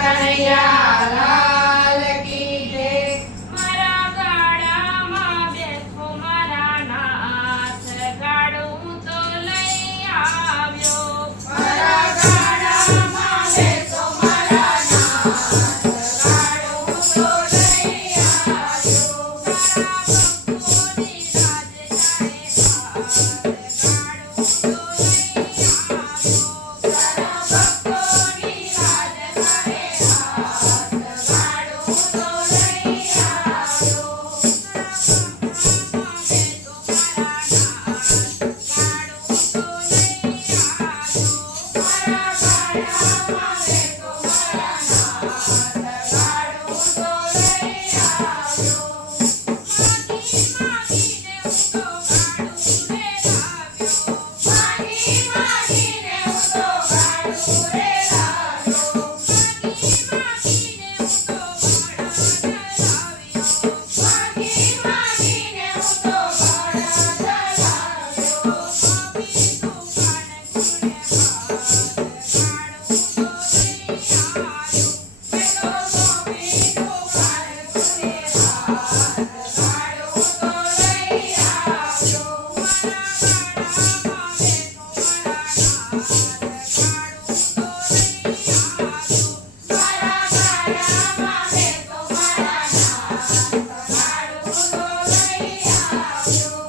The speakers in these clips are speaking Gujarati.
કનૈયા લાલ કી જય. મારા ગાડામાં બેઠો મારા નાથ, ગાડું તો લઈ આવ્યો. મારા ગાડામાં બેસો મારા નાથ, ગાડું તો લઈ આવ્યો. તારા ભક્તોની રાજ જાય હાથ, ગાડું તો લઈ આવ્યો. તારા ભક્તોની રાજ કરે હાથ, ગાડું તો લઈ આવ્યો. મારા ગાડામાં બેઠો મારા નાથ, ગાડું તો લઈ આવ્યો. માગી માગીને હું તો ગાડું રે લાવ્યો. માગી માગીને હું તો ગાડું રે લાવ્યો. માગી માગીને હું તો ઘોડા ચલાવ્યો. માગી દુકાને ખૂણે હાથ, ગાડું તો લઈ આવ્યો. મારા ગાડામાં બેસો મારા નાથ, ગાડું તો લઈ આવ્યો.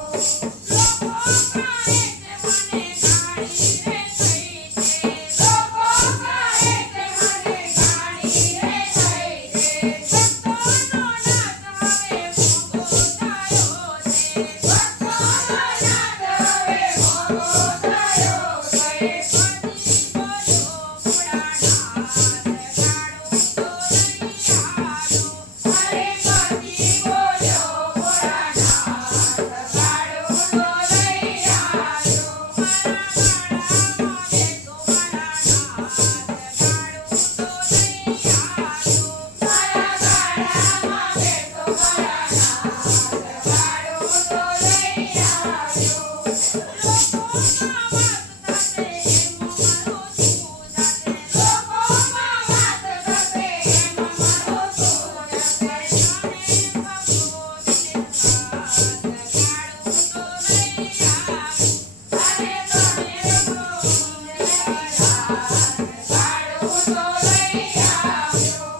લોકો કહે કે મને ગાડી રે થઈ છે. લોકો કહે કે મને ગાડી રે થઈ છે. ભક્તોનો નાથ હવે મોંઘો થયો છે. ભક્તોનો નાથ હવે મોંઘો થયો છે. પતિ બોલ્યો ભોળાનાથ, ગાડું તો લઈ આવ્યો. લોકોમાં વાત થશે એમ મારો શું જશે. અરે તમે પ્રભુને રાજ, ગાડું તો લઈ આવ્યો.